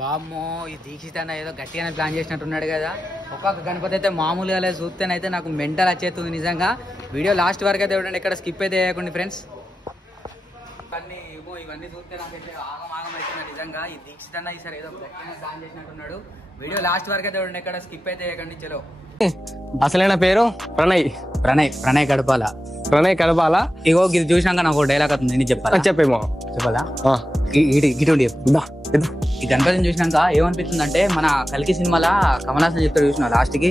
వామ్మో ఈ దీక్షిత్ అన్న ఏదో గట్టిగానే ప్లాన్ చేసినట్టున్నాడు కదా. ఒక్కొక్క గణపతి అయితే మామూలుగా లేదు, చూస్తేనైతే నాకు మెంటల్ వచ్చేస్తుంది నిజంగా. వీడియో లాస్ట్ వరకు అయితే చూడండి, ఎక్కడ స్కిప్ అయితే చేయకండి ఫ్రెండ్స్. ఇవన్నీ చూస్తే నాకైతే ఆగం అవుతుంది నిజంగా. ఈ దీక్షిత్ అన్న ఈసారి ఏదో గట్టిగానే ప్లాన్ చేసినట్టున్నాడు. వీడియో లాస్ట్ వరకు అయితే చూడండి, ఎక్కడ స్కిప్ అయితే చేయకండి. చలో, అసలైన పేరు ప్రణయ్. ప్రణయ్ కడపాల. ఇగో ఇది చూసినాక నాకు డైలాగ్ అవుతుంది, నేను చెప్పాలా? చెప్పాలా? ఇటువంటి ఈ గణపతిని చూసినాక ఏమనిపిస్తుంది అంటే, మన కల్కి సినిమాలో కమల్ హాసన్ చెప్తాడు చూసిన లాస్ట్ కి,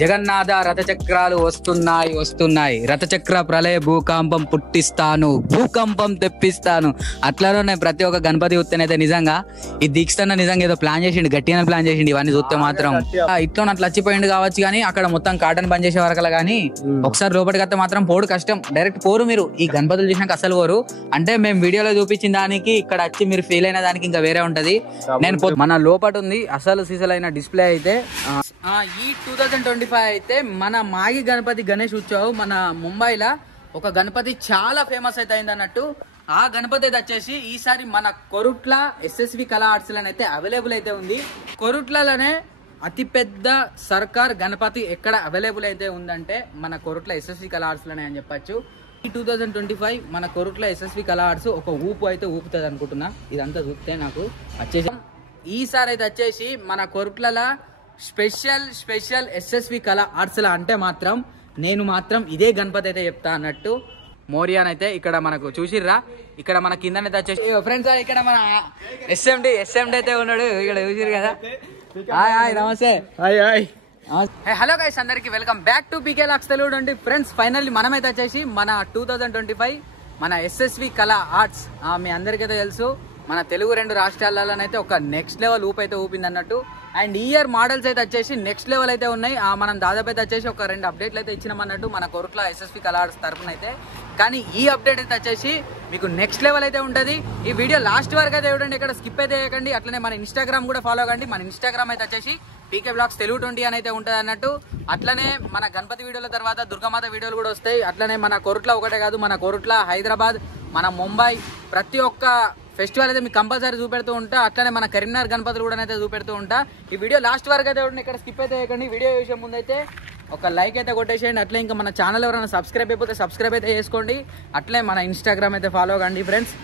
జగన్నాథ రథచక్రాలు వస్తున్నాయి, రథచక్ర ప్రళయ భూకంపం పుట్టిస్తాను, భూకంపం తెప్పిస్తాను. అట్లానే ప్రతి ఒక్క గణపతి చూస్తేనైతే నిజంగా ఈ దీక్షణ నిజంగా ఏదో ప్లాన్ చేసిండు, గట్టిగా ప్లాన్ చేసిండు. ఇవన్నీ చూస్తే మాత్రం ఇట్లా అట్లా వచ్చిపోయిండు కావచ్చు, కానీ అక్కడ మొత్తం కాటన్ బంద్ చేసే వరకలా. కానీ ఒకసారి లోపలికి వస్తే మాత్రం పోడు కష్టం, డైరెక్ట్ పోరు మీరు. ఈ గణపతులు చూసినాక అసలు పోరు. అంటే మేము వీడియోలో చూపించిన దానికి ఇక్కడ వచ్చి మీరు ఫీల్ అయిన దానికి ఇంకా వేరే ఉంటది. నేను మన లోపల ఉంది అసలు సీసలైన డిస్ప్లే అయితే. ఈ 2025 అయితే మన మాగి గణపతి గణేష్ ఉత్సవ్ మన ముంబైలో ఒక గణపతి చాలా ఫేమస్ అయితే అయింది అన్నట్టు. ఆ గణపతి అయితే వచ్చేసి ఈసారి మన కొరుట్ల ఎస్ఎస్వి కళా ఆర్ట్స్ అయితే అవైలబుల్ అయితే ఉంది. కొరుట్లలోనే అతిపెద్ద సర్కార్ గణపతి ఎక్కడ అవైలబుల్ అయితే ఉందంటే మన కొరుట్ల ఎస్ఎస్వి కళా ఆర్ట్స్ లోనే అని చెప్పచ్చు. ఈ 2025 మన కొరుట్ల ఎస్ఎస్వి కళా ఆర్ట్స్ ఒక ఊపు అయితే ఊపుతుంది అనుకుంటున్నా. ఇదంతా చూస్తే నాకు వచ్చేసి ఈసారి అయితే వచ్చేసి మన కొరుట్ల స్పెషల్ ఎస్ఎస్వి కళా ఆర్ట్స్ అంటే మాత్రం నేను మాత్రం ఇదే గణపతి అయితే చెప్తా అన్నట్టు. మోరియాన్ అయితే ఇక్కడ మనకు చూసిర్రా, ఇక్కడ మన కిందనైతే వచ్చేసి ఫ్రెండ్స్ ఇక్కడ మన ఎస్ఎండి అయితే ఉన్నాడు, ఇక్కడ చూసిరు కదా. హాయ్ నమస్తే. హలో గైస్, అందరికి welcome back to PK lax Telugu అండి. ఫ్రెండ్స్ ఫైనల్లీ మనమైతే వచ్చేసి మన 2025 మన ఎస్ఎస్వి కళా ఆర్ట్స్ మీ అందరికైతే తెలుసు, మన తెలుగు 2 రాష్ట్రాలలోనైతే ఒక నెక్స్ట్ లెవెల్ ఊపు అయితే ఊపింది అన్నట్టు. అండ్ ఈ ఇయర్ మోడల్స్ అయితే వచ్చేసి నెక్స్ట్ లెవెల్ అయితే ఉన్నాయి. మనం దాదాపు అయితే వచ్చేసి ఒక 2 అప్డేట్లు అయితే ఇచ్చినాం అన్నట్టు మన కొరుట్ల ఎస్ఎస్వి కళా ఆర్ట్స్ తరఫున అయితే. కానీ ఈ అప్డేట్ అయితే వచ్చేసి మీకు నెక్స్ట్ లెవెల్ అయితే ఉంటుంది. ఈ వీడియో లాస్ట్ వరకు అయితే చూడండి, ఇక్కడ స్కిప్ అయితే చేయకండి. అట్లనే మన ఇన్స్టాగ్రామ్ కూడా ఫాలో కండి. మన ఇన్స్టాగ్రామ్ అయితే వచ్చేసి పీకే బ్లాగ్స్ తెలుగు 20 అని అయితే ఉంటుంది అన్నట్టు. అట్లనే మన గణపతి వీడియోల తర్వాత దుర్గామాత వీడియోలు కూడా వస్తాయి. అట్లనే మన కొరుట్ల ఒకటే కాదు, మన కొరుట్ల, హైదరాబాద్, మన ముంబై ప్రతి ఒక్క ఫెస్టివల్ అయితే మీకు కంపల్సరీ చూపెడుతూ ఉంటా. అట్లనే మన కరీంనగర్ గణపతులు కూడా అయితే చూపెడుతూ ఉంటా. ఈ వీడియో లాస్ట్ వరకు అయితే చూడండి, ఇక్కడ స్కిప్ అయితే చేయకండి. వీడియో చూసే ముందు అయితే ఒక లైక్ అయితే కొట్టేసేయండి. అట్లే ఇంకా మన ఛానల్ ఎవరైనా సబ్స్క్రైబ్ అయిపోతే సబ్స్క్రైబ్ అయితే చేసుకోండి. అట్లే మన ఇన్స్టాగ్రామ్ అయితే ఫాలో కండి ఫ్రెండ్స్.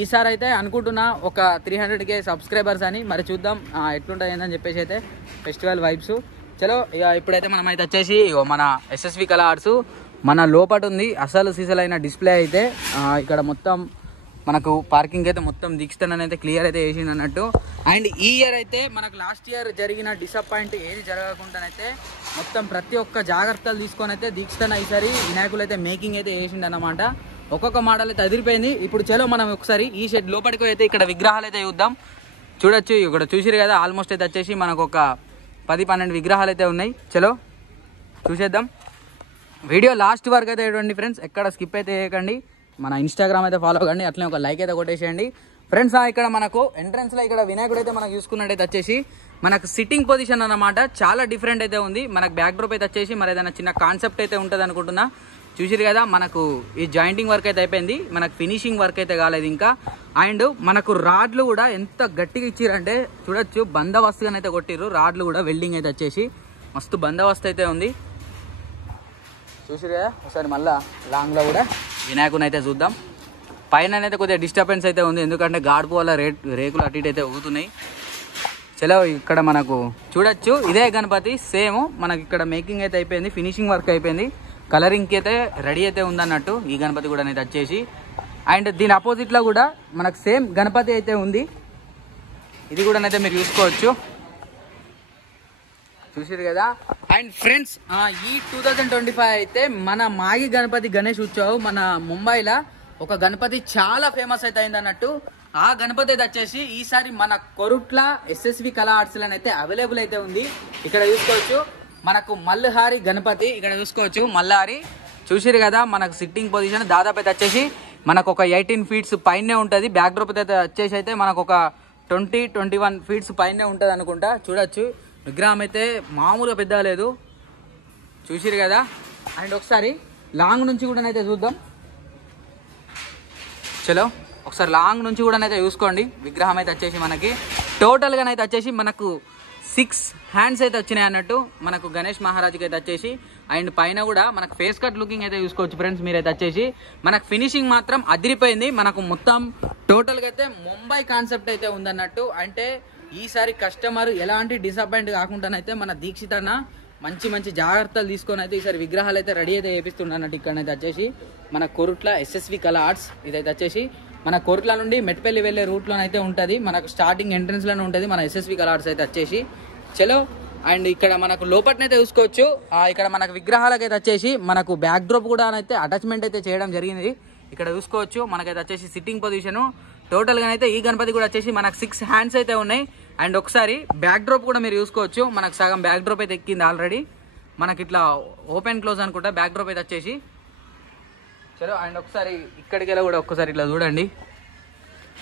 ఈసారి అయితే అనుకుంటున్నా ఒక 300K సబ్స్క్రైబర్స్ అని, మరి చూద్దాం ఎట్లుంటుంది ఏందని చెప్పేసి అయితే ఫెస్టివల్ వైబ్స్. చలో ఇప్పుడైతే మనం అయితే వచ్చేసి మన ఎస్ఎస్వి కళా ఆర్ట్స్ మన లోపల ఉంది అసలు సీసలైన డిస్ప్లే అయితే. ఇక్కడ మొత్తం మనకు పార్కింగ్ అయితే మొత్తం దీక్షణ అయితే క్లియర్ అయితే వేసింది అన్నట్టు. అండ్ ఈ ఇయర్ అయితే మనకు లాస్ట్ ఇయర్ జరిగిన డిసప్పాయింట్ ఏది జరగకుండానైతే మొత్తం ప్రతి ఒక్క జాగ్రత్తలు తీసుకొని అయితే దీక్షణ ఈసారి వినాయకులు అయితే మేకింగ్ అయితే వేసిండు అన్నమాట. ఒక్కొక్క మోడల్ అయితే అదిరిపోయింది. ఇప్పుడు చలో మనం ఒకసారి ఈ షెడ్ లోపలికి అయితే ఇక్కడ విగ్రహాలు అయితే చూద్దాం. చూడొచ్చు ఇక్కడ చూసిరు కదా, ఆల్మోస్ట్ అయితే వచ్చేసి మనకు ఒక 10-12 విగ్రహాలు అయితే ఉన్నాయి. చలో చూసేద్దాం. వీడియో లాస్ట్ వరకు అయితే చూడండి ఫ్రెండ్స్, ఎక్కడ స్కిప్ అయితే చేయకండి. మన ఇన్స్టాగ్రామ్ అయితే ఫాలో కండి. అట్లనే ఒక లైక్ అయితే కొట్టేసేయండి ఫ్రెండ్స్. ఇక్కడ మనకు ఎంట్రన్స్ లో ఇక్కడ వినాయకుడు అయితే మనకు చూసుకున్నట్టయితే వచ్చేసి మనకు సిట్టింగ్ పొజిషన్ అన్నమాట, చాలా డిఫరెంట్ అయితే ఉంది. మనకు బ్యాక్ డ్రాప్ అయితే వచ్చేసి మరి ఏదైనా చిన్న కాన్సెప్ట్ అయితే ఉంటుంది అనుకుంటున్నా. చూసిరు కదా, మనకు ఈ జాయింటింగ్ వర్క్ అయితే అయిపోయింది, మనకు ఫినిషింగ్ వర్క్ అయితే కాలేదు ఇంకా. అండ్ మనకు రాడ్లు కూడా ఎంత గట్టిగా ఇచ్చిరంటే చూడొచ్చు, బందోబస్తుగా అయితే కొట్టిర్రు. రాడ్లు కూడా వెల్డింగ్ అయితే వచ్చేసి మస్తు బందోబస్తు అయితే ఉంది. చూసిరు కదా, ఒకసారి మళ్ళా లాంగ్లో కూడా వినాయకుని అయితే చూద్దాం. పైన అయితే కొద్దిగా డిస్టర్బెన్స్ అయితే ఉంది, ఎందుకంటే గాడుపు వల్ల రేకులు అటు ఇటు అయితే ఊగుతున్నాయి. చలో ఇక్కడ మనకు చూడొచ్చు ఇదే గణపతి సేమ్ మనకి ఇక్కడ మేకింగ్ అయితే అయిపోయింది, ఫినిషింగ్ వర్క్ అయిపోయింది, కలరింగ్ అయితే రెడీ అయితే ఉందన్నట్టు ఈ గణపతి కూడా అయితే వచ్చేసి. అండ్ దీని అపోజిట్లో కూడా మనకు సేమ్ గణపతి అయితే ఉంది, ఇది కూడా అయితే మీరు చూసుకోవచ్చు. చూసారు కదా. అండ్ ఫ్రెండ్స్ ఈ 2025 అయితే మన మాగి గణపతి గణేష్ ఉత్సవ్ మన ముంబైలో ఒక గణపతి చాలా ఫేమస్ అయితే అయింది అన్నట్టు. ఆ గణపతి అయితే వచ్చేసి ఈసారి మన కొరుట్ల ఎస్ఎస్వి కళా ఆర్ట్స్ అయితే అవైలబుల్ అయితే ఉంది. ఇక్కడ చూసుకోవచ్చు మనకు మల్హారి గణపతి, ఇక్కడ చూసుకోవచ్చు మల్హారి. చూసారు కదా, మనకు సిట్టింగ్ పొజిషన్ దాదాపు అయితే వచ్చేసి మనకు ఒక 18 ఫీట్స్ పైనే ఉంటుంది. బ్యాక్ డ్రాప్ అయితే వచ్చేసి అయితే మనకు ఒక 20-21 ఫీట్స్ పైనే ఉంటుంది అనుకుంటా. చూడొచ్చు విగ్రహం అయితే మామూలుగా పెద్ద లేదు, చూసిరు కదా. అండ్ ఒకసారి లాంగ్ నుంచి కూడా అయితే చూద్దాం. చలో ఒకసారి లాంగ్ నుంచి కూడా అయితే చూసుకోండి. విగ్రహం అయితే వచ్చేసి మనకి టోటల్గా అయితే వచ్చేసి మనకు 6 హ్యాండ్స్ అయితే వచ్చినాయి అన్నట్టు మనకు గణేష్ మహారాజ్కి అయితే వచ్చేసి. అండ్ పైన కూడా మనకు ఫేస్ కట్ లుకింగ్ అయితే చూసుకోవచ్చు ఫ్రెండ్స్ మీరైతే వచ్చేసి. మనకు ఫినిషింగ్ మాత్రం అదిరిపోయింది. మనకు మొత్తం టోటల్గా అయితే ముంబై కాన్సెప్ట్ అయితే ఉందన్నట్టు. అంటే ఈసారి కస్టమర్ ఎలాంటి డిసప్పాయింట్ కాకుండానైతే మన దీక్షిత్ అన్న మంచి మంచి జాగ్రత్తలు తీసుకొని అయితే ఈసారి విగ్రహాలు అయితే రెడీ అయితే చేపిస్తున్నట్టు. ఇక్కడైతే వచ్చేసి మన కొరుట్ల ఎస్ఎస్వి కళా ఆర్ట్స్ ఇదైతే వచ్చేసి మన కొరుట్ల నుండి మెట్పల్లి వెళ్ళే రూట్లోనైతే ఉంటుంది. మనకు స్టార్టింగ్ ఎంట్రన్స్లోనే ఉంటుంది మన ఎస్ఎస్వి కళా ఆర్ట్స్ అయితే వచ్చేసి. చలో అండ్ ఇక్కడ మనకు లోపట్నైతే చూసుకోవచ్చు. ఇక్కడ మనకు విగ్రహాలకైతే వచ్చేసి మనకు బ్యాక్ డ్రాప్ కూడా అయితే అటాచ్మెంట్ అయితే చేయడం జరిగింది. ఇక్కడ చూసుకోవచ్చు మనకైతే వచ్చేసి సిట్టింగ్ పొజిషను. టోటల్గా అయితే ఈ గణపతి కూడా వచ్చేసి మనకు 6 హ్యాండ్స్ అయితే ఉన్నాయి. అండ్ ఒకసారి బ్యాక్ డ్రాప్ కూడా మీరు చూసుకోవచ్చు. మనకు సగం బ్యాక్ డ్రాప్ అయితే ఎక్కింది ఆల్రెడీ. మనకి ఇట్లా ఓపెన్ క్లోజ్ అనుకుంటా బ్యాక్ డ్రాప్ అయితే వచ్చేసి. చలో అండ్ ఒకసారి ఇక్కడికి వెళ్ళి కూడా ఒక్కసారి ఇట్లా చూడండి.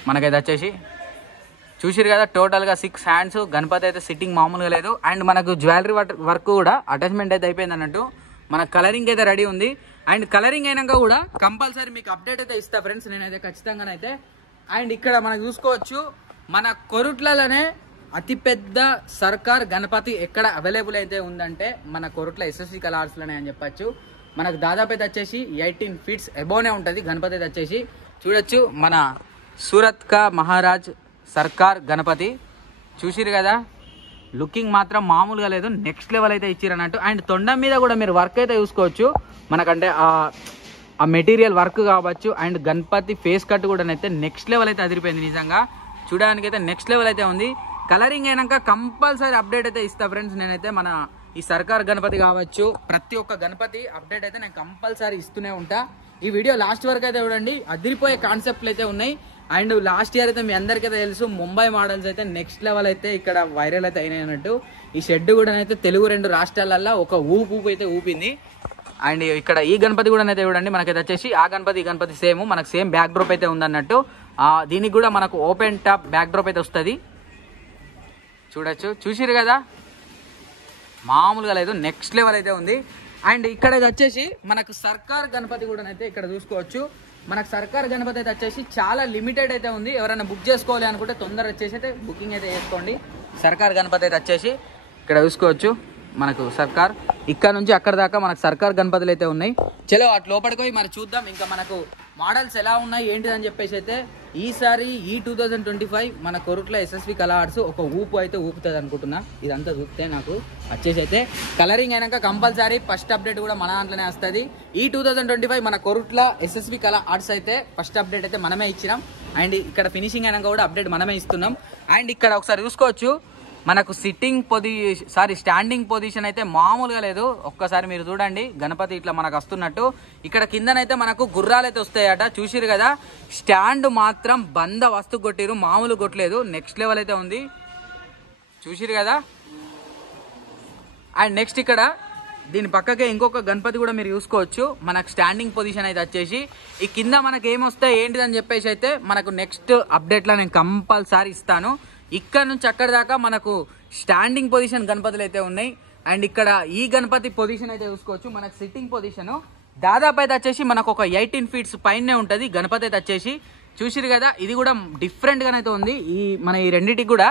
మనకైతే వచ్చేసి చూసిరు కదా టోటల్గా 6 హ్యాండ్స్. గణపతి అయితే సిట్టింగ్ మామూలుగా లేదు. అండ్ మనకు జ్యువెలరీ వర్క్ కూడా అటాచ్మెంట్ అయితే అయిపోయింది అన్నట్టు. మన కలరింగ్ అయితే రెడీ ఉంది. అండ్ కలరింగ్ అయినాక కూడా కంపల్సరీ మీకు అప్డేట్ అయితే ఇస్తా ఫ్రెండ్స్ నేనైతే ఖచ్చితంగానైతే. అండ్ ఇక్కడ మనం చూసుకోవచ్చు మన కొరుట్లలోనే అతిపెద్ద సర్కార్ గణపతి ఎక్కడ అవైలబుల్ అయితే ఉందంటే మన కొరుట్ల ఎస్ఎస్వి కళా ఆర్ట్స్లోనే అని చెప్పచ్చు. మనకు దాదాపు అయితే వచ్చేసి 18 ఫీట్స్ అబోవ్నే ఉంటుంది గణపతి అయితే వచ్చేసి. చూడొచ్చు మన సూరత్ కా మహారాజ్ సర్కార్ గణపతి చూసిరు కదా. లుకింగ్ మాత్రం మామూలుగా లేదు, నెక్స్ట్ లెవెల్ అయితే ఇచ్చిరు అన్నట్టు. అండ్ తొండం మీద కూడా మీరు వర్క్ అయితే చూసుకోవచ్చు. మనకంటే ఆ మెటీరియల్ వర్క్ కావచ్చు. అండ్ గణపతి ఫేస్ కట్ కూడా అయితే నెక్స్ట్ లెవెల్ అయితే అదిరిపోయింది నిజంగా. చూడడానికి అయితే నెక్స్ట్ లెవెల్ అయితే ఉంది. కలరింగ్ అయినాక కంపల్సరీ అప్డేట్ అయితే ఇస్తా ఫ్రెండ్స్ నేనైతే. మన ఈ సర్కార్ గణపతి కావచ్చు ప్రతి ఒక్క గణపతి అప్డేట్ అయితే నేను కంపల్సరీ ఇస్తూనే ఉంటా. ఈ వీడియో లాస్ట్ వరకు అయితే చూడండి. అదిరిపోయే కాన్సెప్ట్లు అయితే ఉన్నాయి. అండ్ లాస్ట్ ఇయర్ అయితే మీ అందరికైతే తెలుసు ముంబై మోడల్స్ అయితే నెక్స్ట్ లెవెల్ అయితే ఇక్కడ వైరల్ అయితే అయినాయి అన్నట్టు. ఈ షెడ్ కూడా అయితే తెలుగు 2 రాష్ట్రాలల్లో ఒక ఊపు అయితే ఊపింది. అండ్ ఇక్కడ ఈ గణపతి కూడా అయితే చూడండి మనకైతే వచ్చేసి ఆ గణపతి ఈ గణపతి సేమ్ మనకు సేమ్ బ్యాక్ డ్రాప్ అయితే ఉందన్నట్టు. దీనికి కూడా మనకు ఓపెన్ టాప్ బ్యాక్ డ్రాప్ అయితే వస్తుంది. చూడొచ్చు చూసిరు కదా మామూలుగా లేదు, నెక్స్ట్ లెవెల్ అయితే ఉంది. అండ్ ఇక్కడ వచ్చేసి మనకు సర్కార్ గణపతి కూడా అయితే ఇక్కడ చూసుకోవచ్చు. మనకు సర్కార్ గణపతి అయితే వచ్చేసి చాలా లిమిటెడ్ అయితే ఉంది. ఎవరైనా బుక్ చేసుకోవాలి అనుకుంటే తొందర వచ్చేసి అయితే బుకింగ్ అయితే చేసుకోండి. సర్కార్ గణపతి అయితే వచ్చేసి ఇక్కడ చూసుకోవచ్చు మనకు సర్కార్ ఇక్కడ నుంచి అక్కడ దాకా మనకు సర్కార్ గణపతులు అయితే ఉన్నాయి. చలో అటు లోపలికి పోయి మరి చూద్దాం ఇంకా మనకు మోడల్స్ ఎలా ఉన్నాయి ఏంటిదని చెప్పేసి అయితే. ఈసారి ఈ 2025 మన కొరుట్ల ఎస్ఎస్వి కళా ఆర్ట్స్ ఒక ఊపు అయితే ఊపుతుంది అనుకుంటున్నా. ఇదంతా చూస్తే నాకు వచ్చేసి అయితే కలరింగ్ అయినాక కంపల్సరీ ఫస్ట్ అప్డేట్ కూడా మన దాంట్లోనే వస్తుంది. ఈ 2025 మన కొరుట్ల ఎస్ఎస్వి కళా ఆర్ట్స్ అయితే ఫస్ట్ అప్డేట్ అయితే మనమే ఇచ్చినాం. అండ్ ఇక్కడ ఫినిషింగ్ అయినాక కూడా అప్డేట్ మనమే ఇస్తున్నాం. అండ్ ఇక్కడ ఒకసారి చూసుకోవచ్చు మనకు స్టాండింగ్ పొజిషన్ అయితే మామూలుగా లేదు. ఒక్కసారి మీరు చూడండి గణపతి ఇట్లా మనకు వస్తున్నట్టు. ఇక్కడ కిందనైతే మనకు గుర్రాలు అయితే వస్తాయట చూసిరు కదా. స్టాండ్ మాత్రం బంద వస్తు కొట్టిరు, మామూలు కొట్టలేదు, నెక్స్ట్ లెవెల్ అయితే ఉంది చూసిరు కదా. అండ్ నెక్స్ట్ ఇక్కడ దీని పక్కకే ఇంకొక గణపతి కూడా మీరు చూసుకోవచ్చు. మనకు స్టాండింగ్ పొజిషన్ అయితే వచ్చేసి ఈ కింద మనకు ఏమొస్తాయి ఏంటిదని చెప్పేసి అయితే మనకు నెక్స్ట్ అప్డేట్లో నేను కంపల్సరీ ఇస్తాను. ఇక్కడ నుంచి అక్కడ దాకా మనకు స్టాండింగ్ పొజిషన్ గణపతులు అయితే ఉన్నాయి. అండ్ ఇక్కడ ఈ గణపతి పొజిషన్ అయితే చూసుకోవచ్చు. మనకు సిట్టింగ్ పొజిషన్ దాదాపు అయితే వచ్చేసి మనకు ఒక 18 ఫీట్స్ పైనే ఉంటుంది గణపతి అయితే వచ్చేసి. చూసిరు కదా ఇది కూడా డిఫరెంట్ గానైతే ఉంది. మన ఈ రెండింటికి కూడా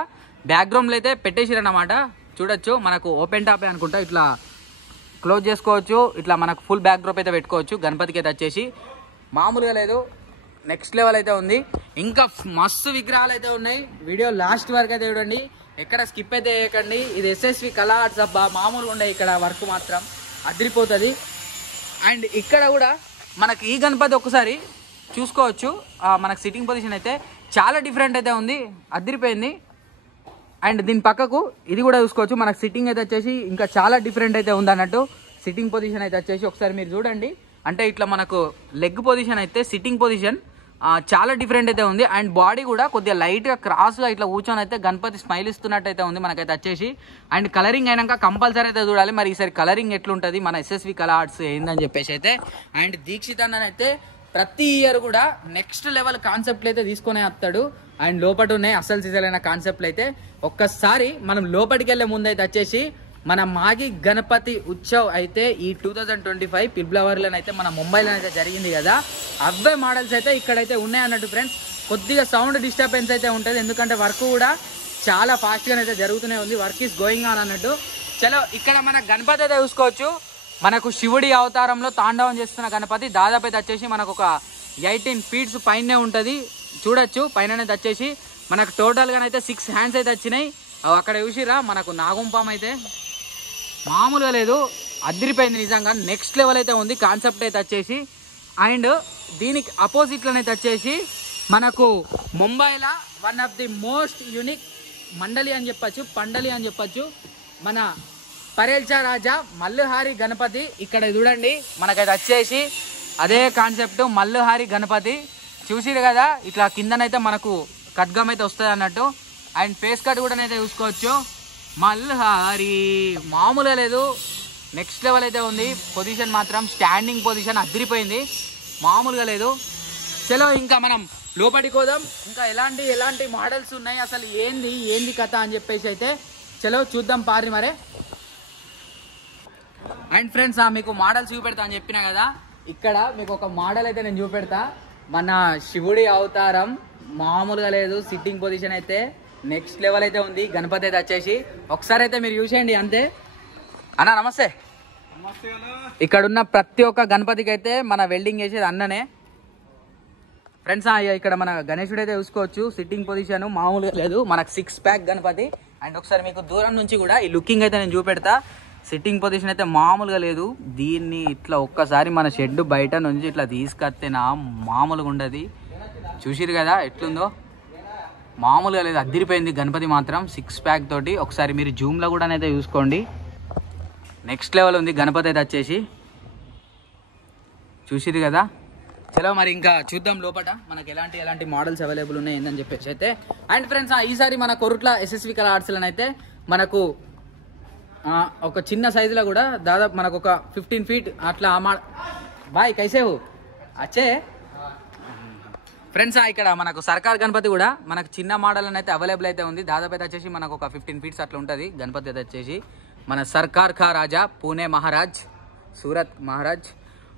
బ్యాక్గ్రౌండ్లో అయితే పెట్టేసిరు అన్నమాట. చూడొచ్చు మనకు ఓపెన్ టాపే అనుకుంటా, ఇట్లా క్లోజ్ చేసుకోవచ్చు. ఇట్లా మనకు ఫుల్ బ్యాక్ డ్రాప్ అయితే పెట్టుకోవచ్చు. గణపతికి అయితే వచ్చేసి మామూలుగా లేదు, నెక్స్ట్ లెవెల్ అయితే ఉంది. ఇంకా మస్తు విగ్రహాలు అయితే ఉన్నాయి. వీడియో లాస్ట్ వరకు అయితే చూడండి, ఎక్కడ స్కిప్ అయితే చేయకండి. ఇది ఎస్ఎస్వి కళా ఆర్ట్స్ అబ్బా, మామూలుగా ఉండే ఇక్కడ వర్క్ మాత్రం అదిరిపోతుంది. అండ్ ఇక్కడ కూడా మనకి ఈ గణపతి ఒకసారి చూసుకోవచ్చు. మనకు సిట్టింగ్ పొజిషన్ అయితే చాలా డిఫరెంట్ అయితే ఉంది, అదిరిపోయింది. అండ్ దీని పక్కకు ఇది కూడా చూసుకోవచ్చు. మనకు సిట్టింగ్ అయితే వచ్చేసి ఇంకా చాలా డిఫరెంట్ అయితే ఉంది అన్నట్టు. సిట్టింగ్ పొజిషన్ అయితే వచ్చేసి ఒకసారి మీరు చూడండి. అంటే ఇట్లా మనకు లెగ్ పొజిషన్ అయితే సిట్టింగ్ పొజిషన్ చాలా డిఫరెంట్ అయితే ఉంది. అండ్ బాడీ కూడా కొద్దిగా లైట్గా క్రాస్గా ఇట్లా కూర్చొని అయితే గణపతి స్మైల్ ఇస్తున్నట్టు అయితే ఉంది మనకైతే వచ్చేసి. అండ్ కలరింగ్ అయినాక కంపల్సరీ అయితే చూడాలి మరి ఈసారి కలరింగ్ ఎట్లుంటుంది మన ఎస్ఎస్వి కళా ఆర్ట్స్ ఏందని చెప్పేసి అయితే. అండ్ దీక్షిత్ అన్ననైతే ప్రతి ఇయర్ కూడా నెక్స్ట్ లెవెల్ కాన్సెప్ట్లు అయితే తీసుకునే వస్తాడు. అండ్ లోపల ఉన్నాయి అసలు సిజలైన కాన్సెప్ట్లు అయితే. ఒక్కసారి మనం లోపలికి వెళ్ళే ముందు అయితే వచ్చేసి మన మాగి గణపతి ఉత్సవ్ అయితే ఈ 2025 ఫిబ్రవరిలో అయితే మన ముంబైలో అయితే జరిగింది కదా, అవే మోడల్స్ అయితే ఇక్కడైతే ఉన్నాయి అన్నట్టు ఫ్రెండ్స్. కొద్దిగా సౌండ్ డిస్టర్బెన్స్ అయితే ఉంటుంది ఎందుకంటే వర్క్ కూడా చాలా ఫాస్ట్గా అయితే జరుగుతూనే ఉంది. వర్క్ ఈస్ గోయింగ్ ఆన్ అన్నట్టు. చలో ఇక్కడ మన గణపతి అయితే చూసుకోవచ్చు. మనకు శివుడి అవతారంలో తాండవం చేస్తున్న గణపతి దాదాపు అయితే వచ్చేసి మనకు ఒక 18 feet పైనే ఉంటుంది. చూడొచ్చు పైన వచ్చేసి మనకు టోటల్గా అయితే 6 hands అయితే వచ్చినాయి. అక్కడ చూసిరా మనకు నాగుంపాం అయితే మామూలుగా లేదు, అదిరిపోయింది నిజంగా. నెక్స్ట్ లెవెల్ అయితే ఉంది కాన్సెప్ట్ అయితే వచ్చేసి. అండ్ దీనికి అపోజిట్లోనైతే వచ్చేసి మనకు ముంబైలో one of the most unique మండలి అని చెప్పచ్చు, పండలి అని చెప్పచ్చు, మన పరేల్చా రాజా మల్లుహారి గణపతి. ఇక్కడ చూడండి మనకైతే వచ్చేసి అదే కాన్సెప్ట్ మల్లుహారి గణపతి. చూసిరు కదా ఇట్లా కిందనైతే మనకు ఖడ్గం అయితే వస్తుంది అన్నట్టు. అండ్ ఫేస్ కట్ కూడా అయితే చూసుకోవచ్చు. మల్లుహారి మామూలుగా లేదు, నెక్స్ట్ లెవెల్ అయితే ఉంది. పొజిషన్ మాత్రం స్టాండింగ్ పొజిషన్ అదిరిపోయింది, మామూలుగా లేదు. చలో ఇంకా మనం లోపలికి పోదాం. ఇంకా ఎలాంటి మోడల్స్ ఉన్నాయి, అసలు ఏంది కథ అని చెప్పేసి అయితే చలో చూద్దాం పారి మరే. అండ్ ఫ్రెండ్స్ మీకు మోడల్స్ చూపెడతా అని చెప్పినా కదా, ఇక్కడ మీకు ఒక మోడల్ అయితే నేను చూపెడతా. మన శివుడి అవతారం మామూలుగా లేదు, సిట్టింగ్ పొజిషన్ అయితే నెక్స్ట్ లెవెల్ అయితే ఉంది. గణపతి అయితే వచ్చేసి ఒకసారి అయితే మీరు చూసేయండి అంతే. అన్న నమస్తే. ఇక్కడ ఉన్న ప్రతి ఒక్క గణపతికి అయితే మన వెల్డింగ్ చేసేది అన్ననే. ఫ్రెండ్స్ ఇక్కడ మన గణేశుడు అయితే చూసుకోవచ్చు, సిట్టింగ్ పొజిషన్ మామూలుగా లేదు, మనకు 6 pack గణపతి. అండ్ ఒకసారి మీకు దూరం నుంచి కూడా ఈ లుకింగ్ అయితే నేను చూపెడతా. సిట్టింగ్ పొజిషన్ అయితే మామూలుగా లేదు. దీన్ని ఇట్లా ఒక్కసారి మన షెడ్ బయట నుంచి ఇట్లా తీసుకొస్తేనా మామూలుగా ఉండదు. చూసిరు కదా ఎట్లుందో, మామూలుగా లేదు, అదిరిపోయింది గణపతి మాత్రం 6 pack తోటి. ఒకసారి మీరు జూమ్లో కూడా అయితే చూసుకోండి, నెక్స్ట్ లెవెల్ ఉంది గణపతి అయితే వచ్చేసి. చూసిరు కదా. చలో మరి ఇంకా చూద్దాం లోపల మనకి ఎలాంటి మోడల్స్ అవైలబుల్ ఉన్నాయి ఏందని చెప్పేసి అయితే. అండ్ ఫ్రెండ్స్ ఈసారి మన కొరుట్ల ఎస్ఎస్వి కళా ఆర్ట్స్లో అయితే మనకు ఒక చిన్న సైజులో కూడా దాదాపు మనకు ఒక 15 feet అట్లా బాయ్ కైసేవు అచ్చే ఫ్రెండ్స్. ఇక్కడ మనకు సర్కార్ గణపతి కూడా మనకు చిన్న మోడల్ అయితే అవైలబుల్ అయితే ఉంది. దాదాపు అయితే వచ్చేసి మనకు ఒక 15 feet అట్లా ఉంటుంది గణపతి అయితే వచ్చేసి. మన సర్కార్ ఖా రాజా, పూణే మహారాజ్, సూరత్ మహారాజ్.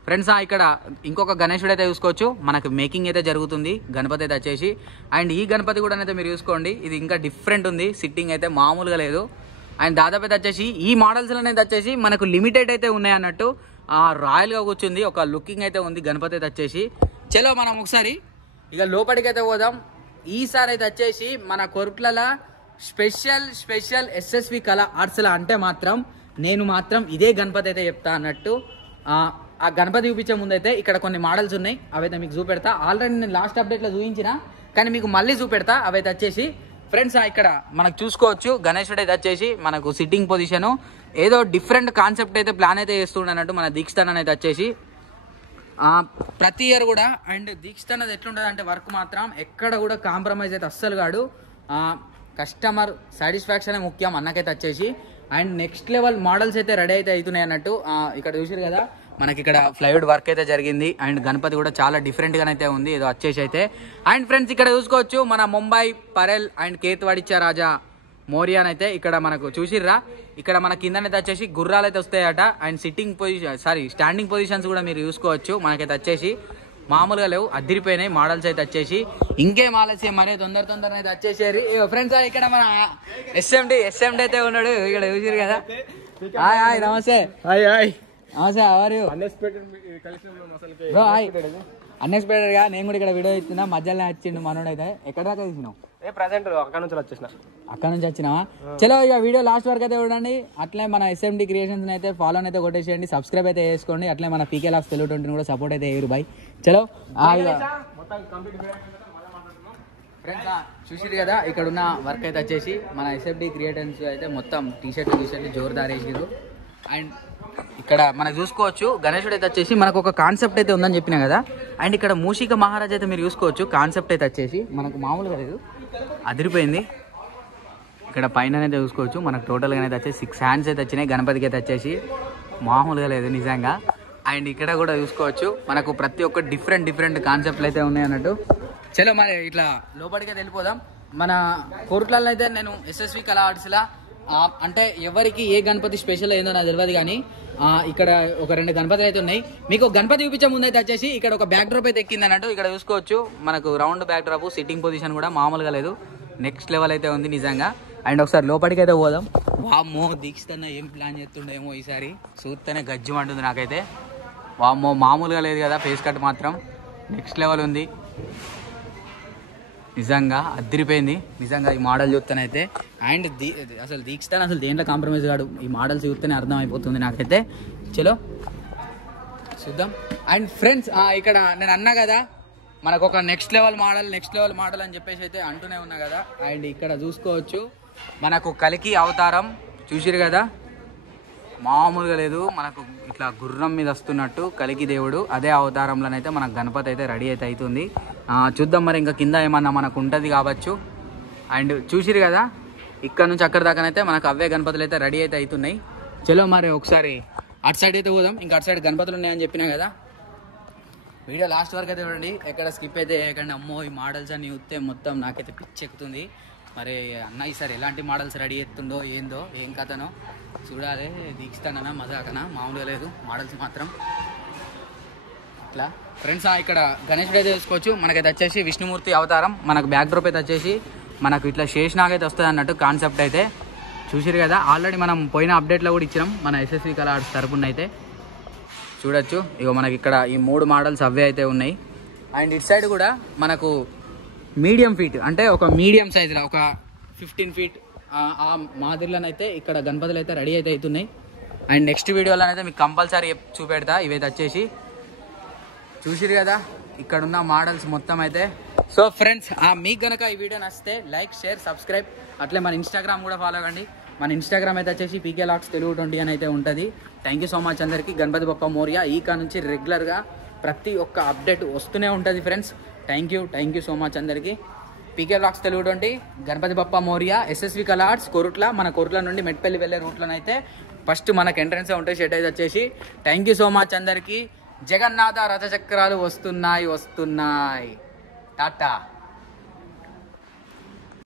ఫ్రెండ్స్ ఇక్కడ ఇంకొక గణేశుడు అయితే చూసుకోవచ్చు, మనకు మేకింగ్ అయితే జరుగుతుంది గణపతి అయితే వచ్చేసి. అండ్ ఈ గణపతి కూడా అయితే మీరు చూసుకోండి, ఇది ఇంకా డిఫరెంట్ ఉంది, సిట్టింగ్ అయితే మామూలుగా లేదు. అండ్ దాదాపు అయితే వచ్చేసి ఈ మోడల్స్లో అయితే వచ్చేసి మనకు లిమిటెడ్ అయితే ఉన్నాయి అన్నట్టు. రాయల్గా కూర్చుంది, ఒక లుకింగ్ అయితే ఉంది గణపతి అయితే వచ్చేసి. చలో మనం ఒకసారి ఇక లోపలికి అయితే పోదాం. ఈసారి అయితే వచ్చేసి మన కొరుట్లలో స్పెషల్ ఎస్ఎస్వి కళా ఆర్ట్స్లో అంటే మాత్రం నేను మాత్రం ఇదే గణపతి అయితే చెప్తా అన్నట్టు. ఆ గణపతి చూపించే ముందు అయితే ఇక్కడ కొన్ని మోడల్స్ ఉన్నాయి, అవైతే మీకు చూపెడతా. ఆల్రెడీ నేను లాస్ట్ అప్డేట్లో చూపించిన, కానీ మీకు మళ్ళీ చూపెడతా. అవైతే వచ్చేసి ఫ్రెండ్స్ ఇక్కడ మనకు చూసుకోవచ్చు గణేశుడు అయితే వచ్చేసి మనకు సిట్టింగ్ పొజిషను ఏదో డిఫరెంట్ కాన్సెప్ట్ అయితే ప్లాన్ అయితే చేస్తుండన్నట్టు మన దీక్షిత్ అయితే వచ్చేసి ప్రతి ఇయర్ కూడా. అండ్ దీక్షిత్ అన్నది ఎట్లుంటుంది అంటే వర్క్ మాత్రం ఎక్కడ కూడా కాంప్రమైజ్ అయితే అస్సలు కాడు. కస్టమర్ సాటిస్ఫాక్షన్ ముఖ్యం అన్నకైతే వచ్చేసి. అండ్ నెక్స్ట్ లెవెల్ మోడల్స్ అయితే రెడీ అయితే అవుతున్నాయి అన్నట్టు. ఇక్కడ చూసారు కదా మనకి ఇక్కడ ఫ్లైవుడ్ వర్క్ అయితే జరిగింది. అండ్ గణపతి కూడా చాలా డిఫరెంట్గానైతే ఉంది ఏదో వచ్చేసి అయితే. అండ్ ఫ్రెండ్స్ ఇక్కడ చూసుకోవచ్చు మన ముంబై పరేల్ అండ్ కేత్వాడిచ్చా రాజా మోరియాన్ అయితే ఇక్కడ మనకు చూసిర్రా. ఇక్కడ మన కిందనైతే వచ్చేసి గుర్రాలు అయితే వస్తాయట. And sitting position standing positions కూడా మీరు చూసుకోవచ్చు. మనకైతే వచ్చేసి మామూలుగా లేవు, అదిరిపోయినాయి మోడల్స్ అయితే వచ్చేసి. ఇంకేం ఆలస్యం మరే తొందర అయితే వచ్చేసారు ఫ్రెండ్స్. ఇక్కడ మన ఎస్ఎండి అయితే ఉన్నాడు ఇక్కడ చూసిరు కదా. హాయ్ నమస్తే. నమస్తే అవరు అన్ఎక్స్పెక్టెడ్ గా నేను కూడా ఇక్కడ వీడియో ఇస్తున్నా. మధ్యలో వచ్చిండు మనోడు అయితే. ఎక్కడ దాకా తీసినావు? అక్కడ నుంచి వచ్చినావా? చలో ఇక వీడియో లాస్ట్ వరకు అయితే చూడండి. అట్లే మన ఎస్ఎండి క్రియేషన్స్ అయితే ఫాలో అయితే కొట్టేసేయండి, సబ్స్క్రైబ్ అయితే చేసుకోండి. అట్లే మన పీకే లాక్స్ తెలుగు 20 కూడా సపోర్ట్ అయితే వేయరు బాయ్. చలో ఫ్రెండ్స్ చూసిరు కదా ఇక్కడ ఉన్న వర్క్ అయితే వచ్చేసి మన ఎస్ఎండి క్రియేషన్స్ అయితే మొత్తం టీషర్ట్ జోరుదార్ వేసిరు. అండ్ ఇక్కడ మనకు చూసుకోవచ్చు గణేశుడు అయితే వచ్చేసి మనకు ఒక కాన్సెప్ట్ అయితే ఉందని చెప్పినా కదా. అండ్ ఇక్కడ మూషిక మహారాజ్ అయితే మీరు చూసుకోవచ్చు, కాన్సెప్ట్ అయితే వచ్చేసి మనకు మామూలుగా లేదు, అదిరిపోయింది. ఇక్కడ పైన అయితే చూసుకోవచ్చు మనకు టోటల్గా అయితే వచ్చేసి 6 hands అయితే వచ్చినాయి గణపతికి అయితే వచ్చేసి, మామూలుగా లేదు నిజంగా. అండ్ ఇక్కడ కూడా చూసుకోవచ్చు మనకు ప్రతి ఒక్క డిఫరెంట్ కాన్సెప్ట్లు అయితే ఉన్నాయి అన్నట్టు. చలో మరి ఇట్లా లోపలికి వెళ్ళిపోదాం. మన కోరుట్లలో అయితే నేను ఎస్ఎస్వి కళా ఆర్ట్స్లా అంటే ఎవరికి ఏ గణపతి స్పెషల్ ఏందో నాకు తెలియదు, కానీ ఇక్కడ ఒక 2 గణపతులు అయితే ఉన్నాయి. మీకు గణపతి చూపించే ముందు అయితే వచ్చేసి ఇక్కడ ఒక బ్యాక్ డ్రాప్ అయితే ఎక్కింది అన్నట్టు. ఇక్కడ చూసుకోవచ్చు మనకు round back drop, sitting position కూడా మామూలుగా లేదు, నెక్స్ట్ లెవెల్ అయితే ఉంది నిజంగా. అండ్ ఒకసారి లోపలికి అయితే పోదాం. వామ్మో దీక్షితన్న ఏం ప్లాన్ చేస్తుండేమో ఈసారి చూస్తేనే గజ్జం అంటుంది నాకైతే. వామ్మో మామూలుగా లేదు కదా, ఫేస్ కట్ మాత్రం నెక్స్ట్ లెవెల్ ఉంది నిజంగా, అదిరిపోయింది నిజంగా ఈ మోడల్ చూస్తేనైతే. అండ్ అసలు దీక్షితన్న అసలు దేంట్లో కాంప్రమైజ్ కాడు, ఈ మోడల్స్ చూస్తేనే అర్థం అయిపోతుంది నాకైతే. చలో చూద్దాం. అండ్ ఫ్రెండ్స్ ఇక్కడ నేను అన్నా కదా మనకు ఒక నెక్స్ట్ లెవెల్ మోడల్ అని చెప్పేసి అయితే అంటూనే ఉన్నా కదా. అండ్ ఇక్కడ చూసుకోవచ్చు మనకు కలికి అవతారం చూసిరు కదా, మామూలుగా లేదు. మనకు ఇట్లా గుర్రం మీద వస్తున్నట్టు కలికి దేవుడు, అదే అవతారంలోనైతే మనకు గణపతి అయితే రెడీ అయితే అవుతుంది. చూద్దాం మరి ఇంకా కింద ఏమన్నా మనకు ఉంటుంది కావచ్చు. అండ్ చూసిరు కదా ఇక్కడ నుంచి అక్కడ దాకానైతే మనకు అవే గణపతులు అయితే రెడీ అయితే అవుతున్నాయి. చలో మరి ఒకసారి అటు సైడ్ అయితే పోదాం. ఇంకా అటు సైడ్ గణపతులు ఉన్నాయని చెప్పినా కదా. వీడియో లాస్ట్ వరకు అయితే చూడండి, ఎక్కడ స్కిప్ అయితే చేయకండి. అమ్మో ఈ మోడల్స్ అన్ని చూస్తే మొత్తం నాకైతే పిచ్చెక్కుతుంది. మరి అన్న ఈసారి ఎలాంటి మోడల్స్ రెడీ చేస్తుండో ఏందో ఏం కథనో చూడాలి. దీక్షితన్న మజాకనా మామూలుగా లేదు మోడల్స్ మాత్రం. ఇట్లా ఫ్రెండ్స్ ఇక్కడ గణేశుడు అయితే చూసుకోవచ్చు. మనకైతే వచ్చేసి విష్ణుమూర్తి అవతారం, మనకు బ్యాక్ డ్రాప్ అయితే వచ్చేసి మనకు ఇట్లా శేషనాగ్ అయితే వస్తుంది అన్నట్టు కాన్సెప్ట్ అయితే చూసిరు కదా. ఆల్రెడీ మనం పోయిన అప్డేట్లో కూడా ఇచ్చినాం మన ఎస్ఎస్వి కలర్స్ తరపున అయితే చూడొచ్చు. ఇగో మనకి ఇక్కడ ఈ 3 మోడల్స్ అవే అయితే ఉన్నాయి. అండ్ ఇటు సైడ్ కూడా మనకు మీడియం ఫీట్ అంటే ఒక మీడియం సైజులో ఒక 15 ఫీట్ ఆ మాదిరిలోనైతే ఇక్కడ గణపతులు అయితే రెడీ అయితే అవుతున్నాయి. అండ్ నెక్స్ట్ వీడియోలోనైతే మీకు కంపల్సరీ చూపెడతా. ఇవైతే వచ్చేసి చూసిరు కదా ఇక్కడ ఉన్న మోడల్స్ మొత్తం అయితే. సో ఫ్రెండ్స్ మీకు కనుక ఈ వీడియో నచ్చితే లైక్, షేర్, సబ్స్క్రైబ్, అట్లే మన ఇన్స్టాగ్రామ్ కూడా ఫాలో కండి. మన ఇన్స్టాగ్రామ్ అయితే వచ్చేసి పీకే లాక్స్ తెలుగు 20 అని అయితే ఉంటుంది. థ్యాంక్ యూ సో మచ్ అందరికీ. గణపతి బప్ప మోరియా. ఈ కా నుంచి రెగ్యులర్గా ప్రతి ఒక్క అప్డేట్ వస్తూనే ఉంటుంది friends. Thank you so much అందరికీ. పీకే lax Telugu 20, Ganapati Bappa Morya, SSV colours Korutla. మన కొరుట్ల నుండి మెట్పల్లి వెళ్ళే రూట్లోనైతే ఫస్ట్ మనకు ఎంట్రన్స్ ఉంటాయి షెడ్ అయితే వచ్చేసి. థ్యాంక్ యూ సో మచ్ అందరికీ. జగన్నాథ రథచక్రాలు వస్తున్నాయి. టాటా.